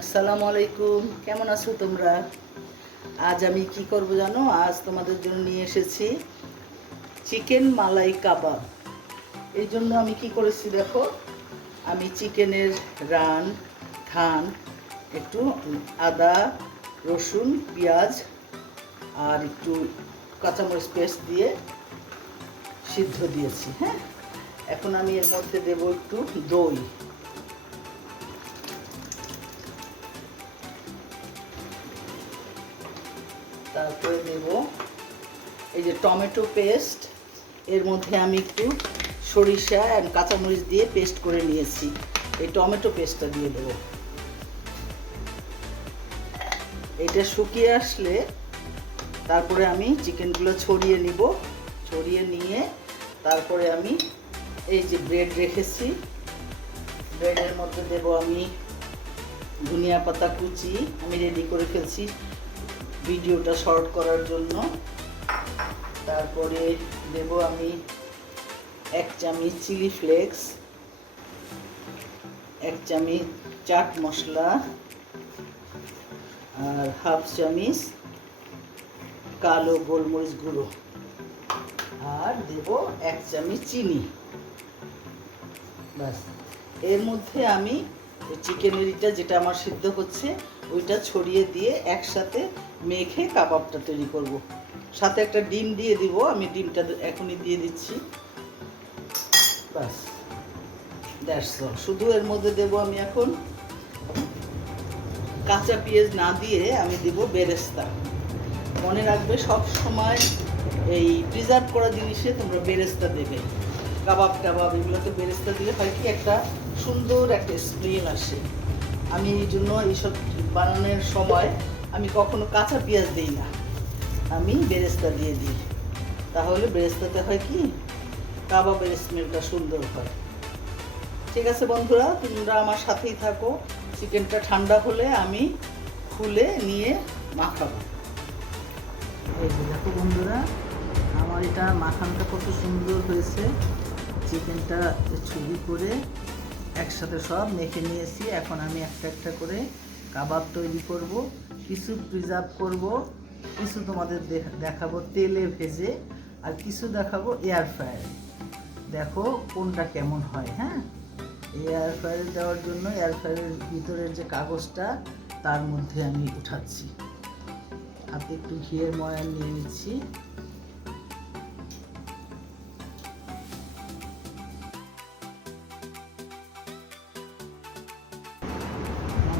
আসসালামু আলাইকুম, কেমন আছো তোমরা? আজ আমি কি করব জানো? আজ তোমাদের জন্য নিয়ে এসেছি চিকেন মালাই কাবাব। এই জন্য আমি কি করেছি দেখো, আমি চিকেনের রান, থান, একটু আদা, রসুন, পেঁয়াজ আর একটু কাঁচামরিচ পেস্ট দিয়ে সিদ্ধ দিয়েছি। হ্যাঁ, এখন আমি এর মধ্যে দেবো একটু দই। তারপরে দেব এই যে টমেটো পেস্ট, এর মধ্যে আমি একটু সরিষা আর কাঁচামরিচ দিয়ে পেস্ট করে নিয়েছি। এই টমেটো পেস্টটা দিয়ে দেবো। এটা শুকিয়ে আসলে তারপরে আমি চিকেনগুলো ছড়িয়ে নিব। ছড়িয়ে নিয়ে তারপরে আমি এই যে ব্রেড রেখেছি, ব্রেডের মধ্যে দেব আমি ধনিয়া পাতা কুচি, আমি রেডি করে ফেলছি ভিডিওটা শর্ট করার জন্য। তারপরে দেব আমি 1 চামচ চিলি ফ্লেক্স, 1 চামচ চাট মশলা আর হাফ চামচ কালো গোলমরিচ গুঁড়ো, আর দেব 1 চামচ চিনি। ব্যাস, এর মধ্যে আমি চিকেনের যেটা আমার সিদ্ধ হচ্ছে ওইটা ছড়িয়ে দিয়ে একসাথে মেখে কাবাবটা তৈরি করব। সাথে একটা ডিম দিয়ে দিব, আমি ডিমটা এখনই দিয়ে দিচ্ছি। ব্যাস, দ্যাটস অল। শুধু এর মধ্যে দেব আমি এখন কাঁচা পেঁয়াজ না দিয়ে আমি দিব বেরেস্তা। মনে রাখবে সব সময় এই প্রিজার্ভ করা জিনিসে তোমরা বেরেস্তা দেবে। কাবাব টাবাব এগুলোতে বেরেস্তা দিলে হয় কি একটা সুন্দর একটা স্মেল আসে। আমি এই জন্য এইসব বানানোর সময় আমি কখনো কাঁচা পেঁয়াজ দিই না, আমি বেরেস্তা দিয়ে দিই। তাহলে বেরেস্তাতে হয় কি কাবাবের স্মেলটা সুন্দর হয়। ঠিক আছে বন্ধুরা, তোমরা আমার সাথেই থাকো। চিকেনটা ঠান্ডা হলে আমি খুলে নিয়ে মাখাবো। এই যে দেখো বন্ধুরা, আমার এটা মাখানোটা কত সুন্দর হয়েছে। চিকেনটা ছুরি করে একসাথে সব মেখে নিয়েছি। এখন আমি একটা একটা করে কাবাব তৈরি করব। কিছু প্রিজার্ভ করব, কিছু তোমাদের দেখাবো তেলে ভেজে, আর কিছু দেখাবো এয়ার ফ্রায়ারে। দেখো কোনটা কেমন হয়। হ্যাঁ, এয়ার ফ্রায়ারে দেওয়ার জন্য এয়ার ফ্রায়ারের ভিতরের যে কাগজটা তার মধ্যে আমি উঠাচ্ছি। হাতে একটু ঘিয়ের ময়ান নিয়ে নিচ্ছি।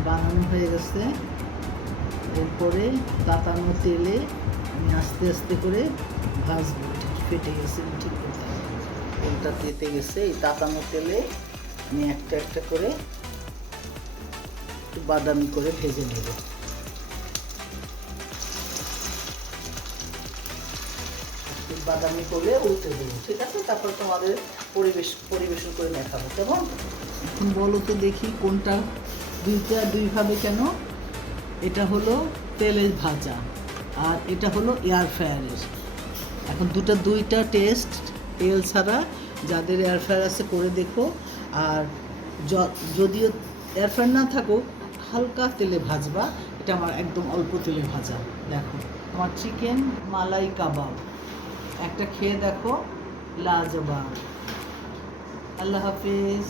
বানানো হয়ে গেছে। এরপরে তাতানো তেলে আমি আস্তে আস্তে করে ভাজবো। ফেটে গেছে, ঠিক করতে হবে। তেলটা তেতে গেছে, এই তাতানো তেলে আমি একটা একটা করে একটু বাদামি করে ভেজে নেব। বাদামি করে উল্টে দেবো। ঠিক আছে, তারপর তোমাদের পরিবেশন করে দেখাবো। কেমন? এখন বলো তো দেখি কোনটা দুইভাবে কেন? এটা হলো তেলের ভাজা আর এটা হলো এয়ার ফ্রায়ারের। এখন দুইটা টেস্ট। তেল ছাড়া যাদের এয়ার ফ্রায়ার আছে করে দেখো, আর যদিও এয়ার ফ্রায়ার না থাকুক হালকা তেলে ভাজবা। এটা আমার একদম অল্প তেলে ভাজা। দেখো আমার চিকেন মালাই কাবাব, একটা খেয়ে দেখো, লাজবাব। আল্লাহ হাফিজ।